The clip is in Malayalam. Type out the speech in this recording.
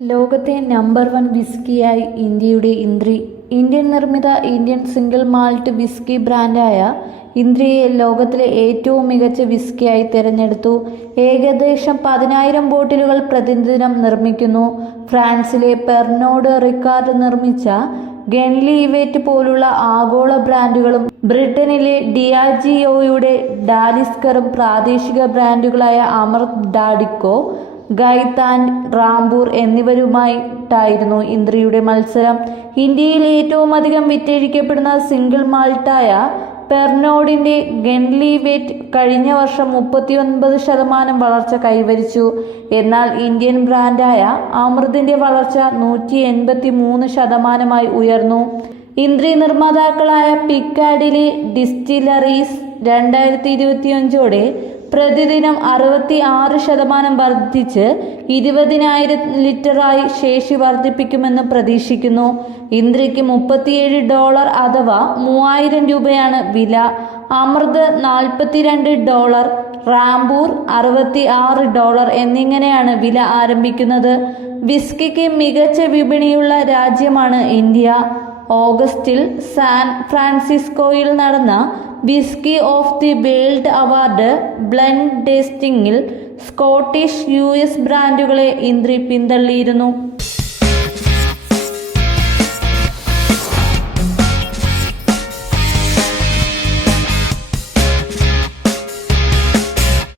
ലോകത്തെ നമ്പർ 1 വിസ്കിയായി ഇന്ത്യയുടെ ഇന്ദ്രി. ഇന്ത്യൻ നിർമ്മിത ഇന്ത്യൻ സിംഗിൾ മാൾട്ട് വിസ്കി ബ്രാൻഡായ ഇന്ദ്രിയെ ലോകത്തിലെ ഏറ്റവും മികച്ച വിസ്കിയായി തിരഞ്ഞെടുത്തു. ഏകദേശം 10,000 ബോട്ടിലുകൾ പ്രതിദിനം നിർമ്മിക്കുന്നു. ഫ്രാൻസിലെ പെർനോഡ് റിക്കാർഡ് നിർമ്മിച്ച ഗെൻലിവേറ്റ് പോലുള്ള ആഗോള ബ്രാൻഡുകളും ബ്രിട്ടനിലെ ഡിയാജിയോയുടെ ഡാലിസ്കറും പ്രാദേശിക ബ്രാൻഡുകളായ അമൃത് ഡാഡിക്കോ, ഗൈത്താൻ, റാംപൂർ എന്നിവരുമായിട്ടായിരുന്നു ഇന്ദ്രിയുടെ മത്സരം. ഇന്ത്യയിൽ ഏറ്റവും അധികം വിറ്റഴിക്കപ്പെടുന്ന സിംഗിൾ മാൾട്ടായ പെർനോഡിന്റെ ഗെൻലിവേറ്റ് കഴിഞ്ഞ വർഷം 39% വളർച്ച കൈവരിച്ചു. എന്നാൽ ഇന്ത്യൻ ബ്രാൻഡായ അമൃതിന്റെ വളർച്ച 183% ഉയർന്നു. ഇന്ദ്രി നിർമ്മാതാക്കളായ പിക്കാഡിലി ഡിസ്റ്റിലറീസ് 2025ഓടെ പ്രതിദിനം 66% വർദ്ധിച്ച് 20,000 ലിറ്ററായി ശേഷി വർദ്ധിപ്പിക്കുമെന്ന് പ്രതീക്ഷിക്കുന്നു. ഇന്ദ്രിക്ക് $37 അഥവാ 3,000 രൂപയാണ് വില. അമൃത് $42, റാംപൂർ $66 എന്നിങ്ങനെയാണ് വില ആരംഭിക്കുന്നത്. വിസ്കിക്ക് മികച്ച വിപണിയുള്ള രാജ്യമാണ് ഇന്ത്യ. ഓഗസ്റ്റിൽ സാൻ ഫ്രാൻസിസ്കോയിൽ നടന്ന whisky of the world award blend ടേസ്റ്റിംഗിൽ സ്കോട്ടിഷ് US ബ്രാൻഡുകളെ ഇന്ദ്രി പിന്തള്ളിയിരുന്നു.